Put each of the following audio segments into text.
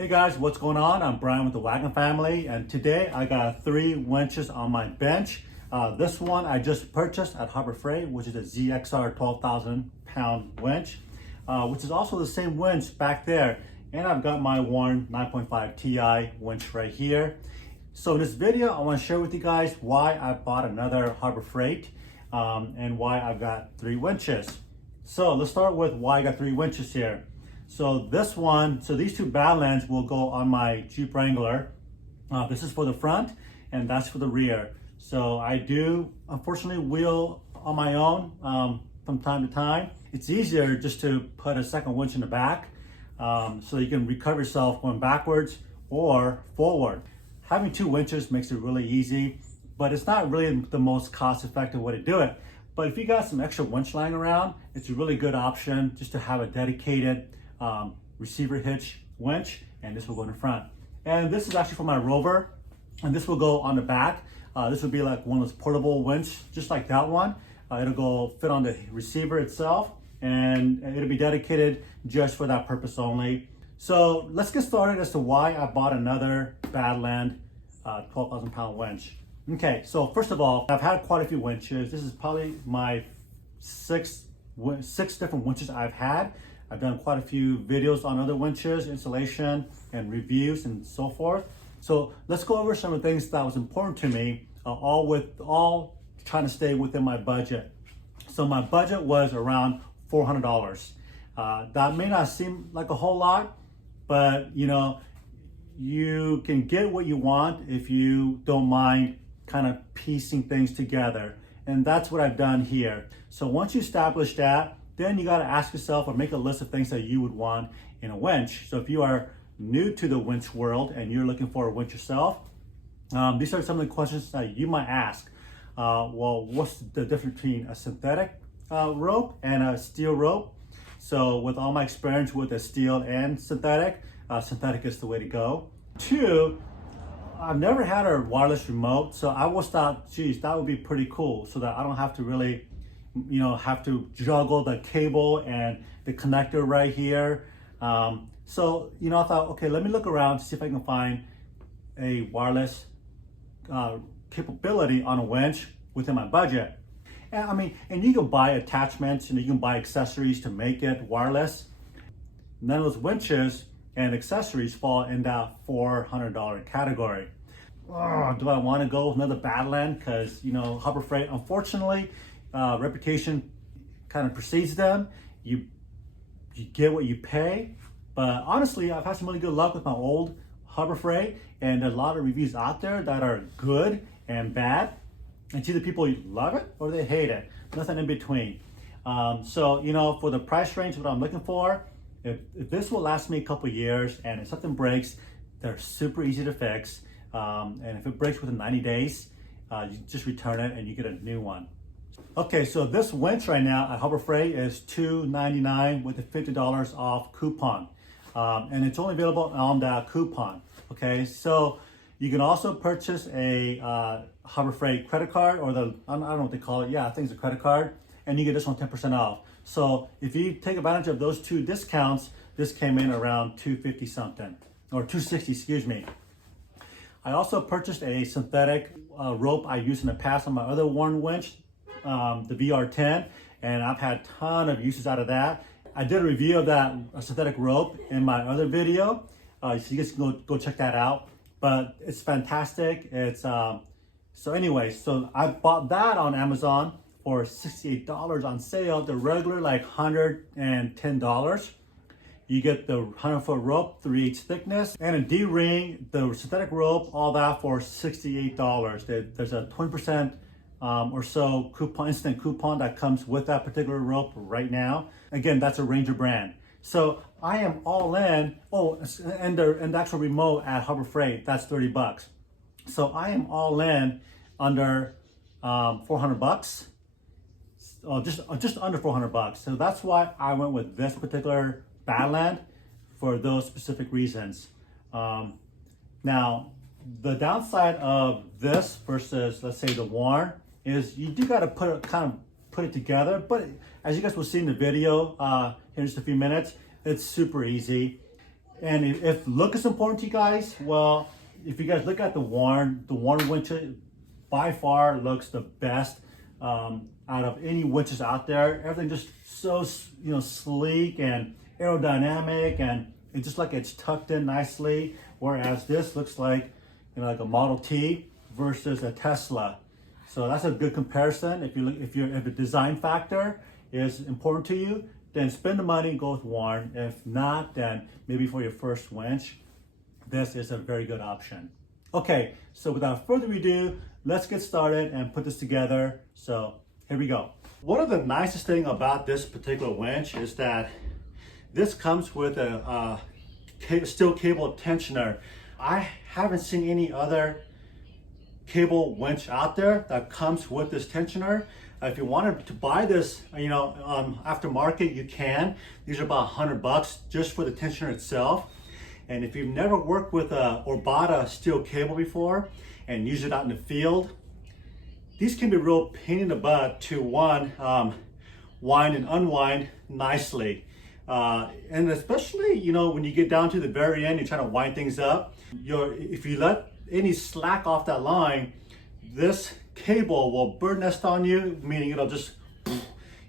Hey guys, what's going on? I'm Brian with the Wagon Family, and today I got 3 winches on my bench. This one I just purchased at Harbor Freight, which is a ZXR 12,000 pound winch, which is also the same winch back there. And I've got my Warren 9.5 Ti winch right here. So in this video, I want to share with you guys why I bought another Harbor Freight and why I've got 3 winches. So let's start with why I got 3 winches here. So these 2 Badlands will go on my Jeep Wrangler. This is for the front and that's for the rear. So I do, unfortunately, wheel on my own from time to time. It's easier just to put a second winch in the back so you can recover yourself going backwards or forward. Having 2 winches makes it really easy, but it's not really the most cost-effective way to do it. But if you got some extra winch lying around, it's a really good option just to have a dedicated receiver hitch winch, and this will go in the front. And this is actually for my Rover, and this will go on the back. This would be like one of those portable winch, just like that one. It'll go fit on the receiver itself, and it'll be dedicated just for that purpose only. So let's get started as to why I bought another Badland 12,000 pound winch. Okay, so first of all, I've had quite a few winches. This is probably my six different winches I've had. I've done quite a few videos on other winches, installation and reviews and so forth. So let's go over some of the things that was important to me, all trying to stay within my budget. So my budget was around $400. That may not seem like a whole lot, but you can get what you want if you don't mind kind of piecing things together. And that's what I've done here. So once you establish that, then you got to ask yourself or make a list of things that you would want in a winch. So if you are new to the winch world and you're looking for a winch yourself, these are some of the questions that you might ask. Well, what's the difference between a synthetic rope and a steel rope? So with all my experience with the steel and synthetic, synthetic is the way to go. 2, I've never had a wireless remote, so I always thought, geez, that would be pretty cool so that I don't have to really have to juggle the cable and the connector right here. So, I thought, okay, let me look around to see if I can find a wireless capability on a winch within my budget. And you can buy attachments and you can buy accessories to make it wireless. None of those winches and accessories fall in that $400 category. Oh, do I want to go with another Badland? Because, Harbor Freight, unfortunately, reputation kind of precedes them. You get what you pay. But honestly, I've had some really good luck with my old Harbor Freight, and there's a lot of reviews out there that are good and bad. It's either people love it or they hate it. Nothing in between. So, for the price range, what I'm looking for, if this will last me a couple years and if something breaks, they're super easy to fix. And if it breaks within 90 days, you just return it and you get a new one. Okay, so this winch right now at Harbor Freight is $299 with a $50 off coupon. And it's only available on that coupon. Okay, so you can also purchase a Harbor Freight credit card, or I don't know what they call it. Yeah, I think it's a credit card, and you get this one 10% off. So if you take advantage of those 2 discounts, this came in around $250 something, or $260, excuse me. I also purchased a synthetic rope I used in the past on my other Warren winch, the VR10, and I've had a ton of uses out of that. I did a review of that synthetic rope in my other video, so you guys can go check that out. But it's fantastic. It's so I bought that on Amazon for $68 on sale. The regular like $110. You get the 100-foot rope, 3/8 thickness, and a D-ring, the synthetic rope, all that for $68. There's a 20% or so instant coupon that comes with that particular rope right now. Again, that's a Ranger brand. So I am all in. Oh, and the actual remote at Harbor Freight, that's $30. So I am all in under $400. Just under $400. So that's why I went with this particular Badland for those specific reasons. Now, the downside of this versus, let's say, the Warren is you do got to put it together. But as you guys will see in the video here in just a few minutes, it's super easy. And if look is important to you guys, well, if you guys look at the Warn winch by far looks the best out of any winches out there. Everything just so sleek and aerodynamic, and it's just like it's tucked in nicely. Whereas this looks like like a Model T versus a Tesla. So that's a good comparison. If the design factor is important to you, then spend the money and go with Warn. If not, then maybe for your first winch, this is a very good option. Okay, so without further ado, let's get started and put this together. So here we go. One of the nicest thing about this particular winch is that this comes with a steel cable tensioner. I haven't seen any other cable winch out there that comes with this tensioner. If you wanted to buy this, aftermarket, you can. These are about $100 just for the tensioner itself. And if you've never worked with or bought a steel cable before and used it out in the field, these can be real pain in the butt to wind and unwind nicely. And especially, when you get down to the very end, you're trying to wind things up. If you let any slack off that line, this cable will bird nest on you, meaning it'll just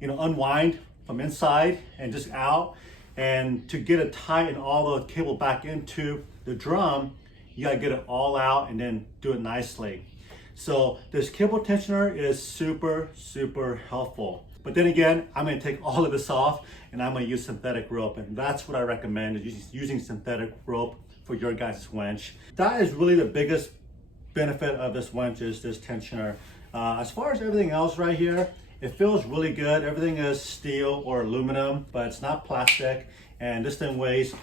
unwind from inside and just out. And to get it tight and all the cable back into the drum, you gotta get it all out and then do it nicely. So this cable tensioner is super, super helpful. But then again, I'm gonna take all of this off and I'm gonna use synthetic rope, and that's what I recommend, is using synthetic rope for your guys' winch. That is really the biggest benefit of this winch, is this tensioner. As far as everything else right here, it feels really good. Everything is steel or aluminum, but it's not plastic. And this thing weighs,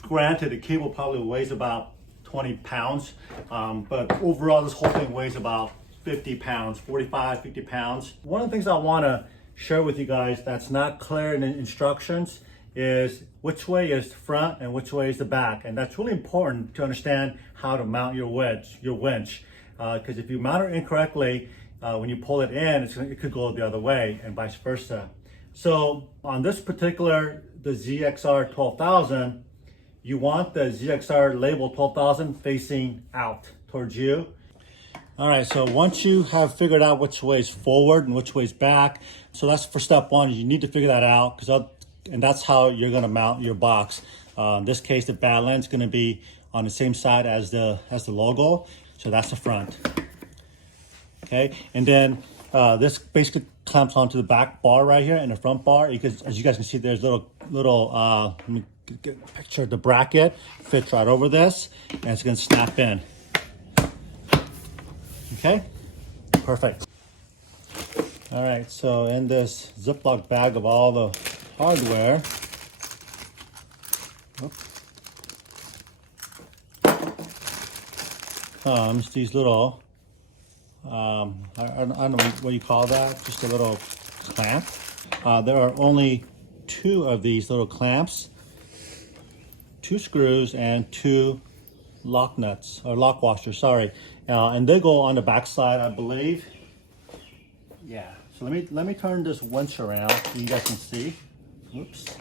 granted, the cable probably weighs about 20 pounds, but overall this whole thing weighs about 50 pounds, 45, 50 pounds. One of the things I wanna share with you guys that's not clear in the instructions is which way is the front and which way is the back. And that's really important to understand how to mount your winch. Because if you mount it incorrectly, when you pull it in, it could go the other way and vice versa. So on this particular, the ZXR 12,000, you want the ZXR label 12,000 facing out towards you. All right, so once you have figured out which way is forward and which way is back, so that's for step one. You need to figure that out, and that's how you're gonna mount your box. In this case, the Badland is gonna be on the same side as the logo, so that's the front. Okay, and then this basically clamps onto the back bar right here and the front bar. As you guys can see, there's little let me get a picture of the bracket, fits right over this, and it's gonna snap in. Okay, perfect. All right, so in this Ziploc bag of all the hardware, comes these little, I don't know what you call that, just a little clamp. There are only 2 of these little clamps, 2 screws and 2 lock nuts, or lock washers, sorry. And they go on the back side, I believe. Yeah, so let me turn this winch around so you guys can see. Oops.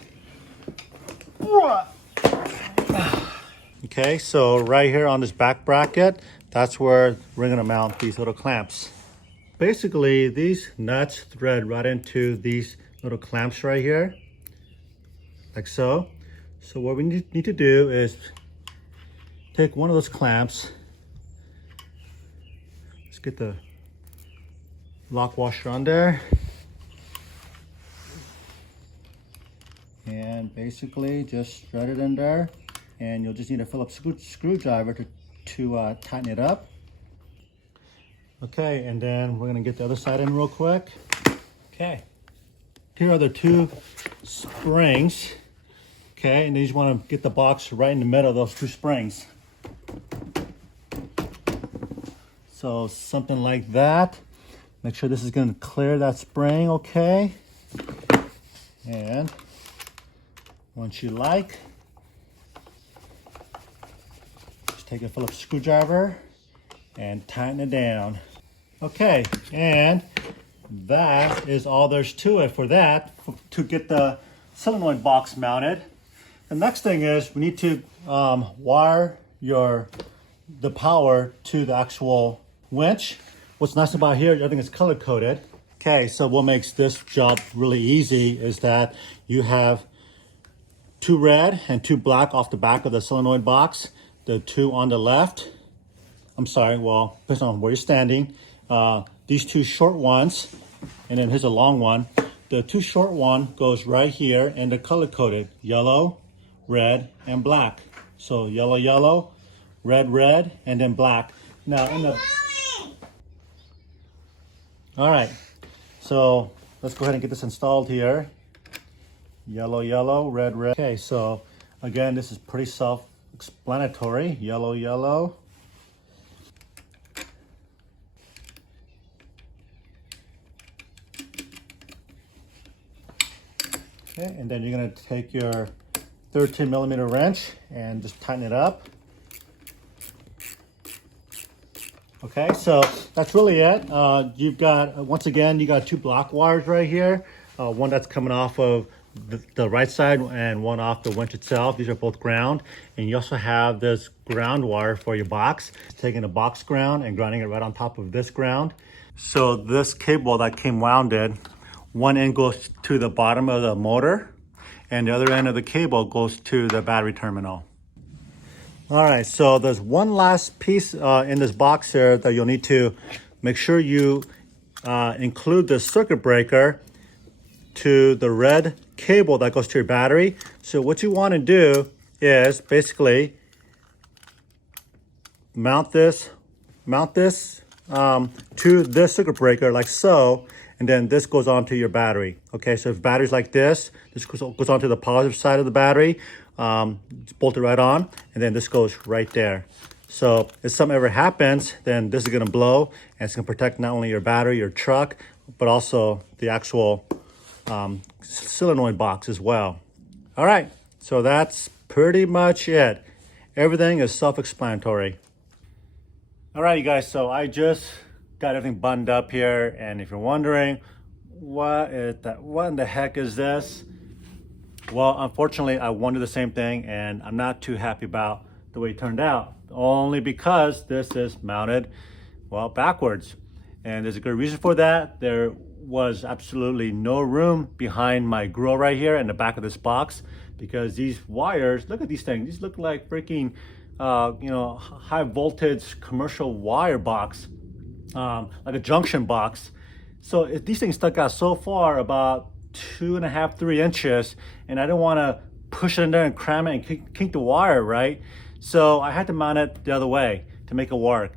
Okay, so right here on this back bracket, that's where we're gonna mount these little clamps. Basically, these nuts thread right into these little clamps right here, like so. So what we need to do is take one of those clamps. Let's get the lock washer on there. And basically just thread it in there, and you'll just need a Phillips screwdriver to tighten it up. Okay, and then we're gonna get the other side in real quick. Okay, here are the 2 springs. Okay, and then you just wanna get the box right in the middle of those 2 springs. So something like that. Make sure this is gonna clear that spring, okay? And once you like, just take a Phillips screwdriver and tighten it down. Okay, and that is all there's to it for that, to get the solenoid box mounted. The next thing is we need to wire the power to the actual winch. What's nice about here, everything is color coded. Okay, so what makes this job really easy is that you have 2 red and 2 black off the back of the solenoid box. The 2 on the left, I'm sorry, well, depends on where you're standing. These 2 short ones, and then here's a long one. The 2 short one goes right here, and they're color coded: yellow, red, and black. So yellow, yellow, red, red, and then black. Now all right, so let's go ahead and get this installed here. Yellow, yellow, red, red. Okay, so again, this is pretty self-explanatory. Yellow, yellow. Okay, and then you're gonna take your 13mm wrench and just tighten it up. Okay, so that's really it. You've got, once again, you got 2 block wires right here. One that's coming off of the right side and one off the winch itself. These are both ground. And you also have this ground wire for your box. Taking the box ground and grounding it right on top of this ground. So this cable that came wounded, one end goes to the bottom of the motor and the other end of the cable goes to the battery terminal. All right, so there's one last piece in this box here that you'll need to make sure you include the circuit breaker to the red cable that goes to your battery. So what you want to do is basically mount this to this circuit breaker like so, and then this goes onto your battery. Okay, so if battery's like this goes onto the positive side of the battery. It's bolted right on, and then this goes right there. So if something ever happens, then this is gonna blow, and it's gonna protect not only your battery, your truck, but also the actual solenoid box as well. All right, so that's pretty much it. Everything is self-explanatory. All right, you guys, so I just got everything buttoned up here, and if you're wondering, what in the heck is this? Well, unfortunately, I wanted the same thing, and I'm not too happy about the way it turned out, only because this is mounted, well, backwards. And there's a good reason for that. There was absolutely no room behind my grill right here in the back of this box, because these wires, look at these things. These look like freaking, high voltage commercial wire box, like a junction box. So if these things stuck out so far, about 2.5, 3 inches, and I didn't want to push it in there and cram it and kink the wire, right? So I had to mount it the other way to make it work.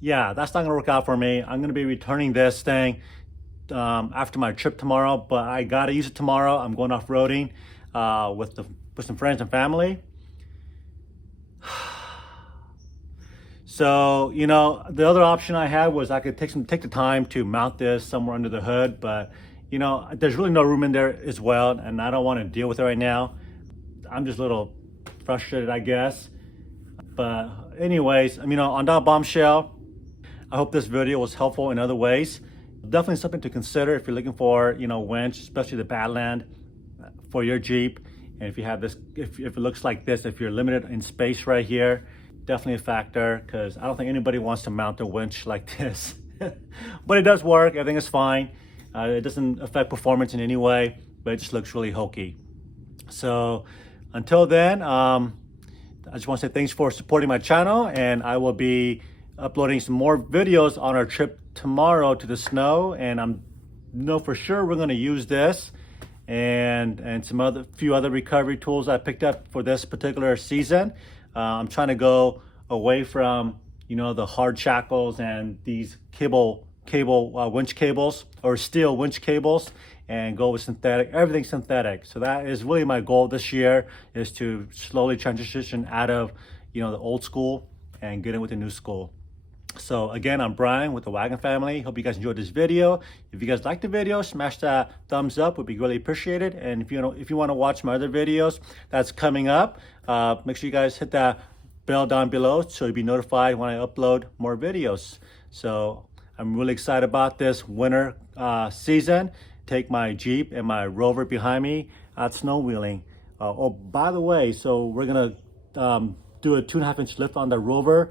Yeah, that's not gonna work out for me. I'm gonna be returning this thing after my trip tomorrow, but I gotta use it tomorrow. I'm going off-roading with some friends and family. So, the other option I had was I could take the time to mount this somewhere under the hood, but there's really no room in there as well, and I don't want to deal with it right now. I'm just a little frustrated, I guess. But anyways, on that bombshell, I hope this video was helpful in other ways. Definitely something to consider if you're looking for, winch, especially the Badland for your Jeep. And if you have this, if it looks like this, if you're limited in space right here, definitely a factor, because I don't think anybody wants to mount a winch like this. But it does work, everything is fine. It doesn't affect performance in any way, but it just looks really hokey. So until then, I just want to say thanks for supporting my channel, and I will be uploading some more videos on our trip tomorrow to the snow, and I know for sure we're going to use this and some few other recovery tools I picked up for this particular season. I'm trying to go away from the hard shackles and these winch cables or steel winch cables, and go with synthetic, everything synthetic. So that is really my goal this year, is to slowly transition out of the old school and get in with the new school. So again, I'm Brian with the Wagon Family. Hope you guys enjoyed this video. If you guys liked the video, smash that thumbs up, would be really appreciated. And if you want to watch my other videos that's coming up, make sure you guys hit that bell down below so you'll be notified when I upload more videos. So I'm really excited about this winter season. Take my Jeep and my Rover behind me out snow wheeling. Oh, by the way, so we're gonna do a 2.5-inch lift on the Rover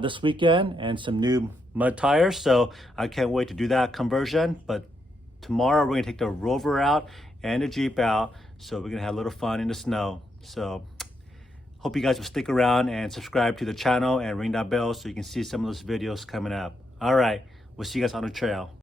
this weekend and some new mud tires. So I can't wait to do that conversion. But tomorrow we're gonna take the Rover out and the Jeep out. So we're gonna have a little fun in the snow. So hope you guys will stick around and subscribe to the channel and ring that bell so you can see some of those videos coming up. All right, we'll see you guys on the trail.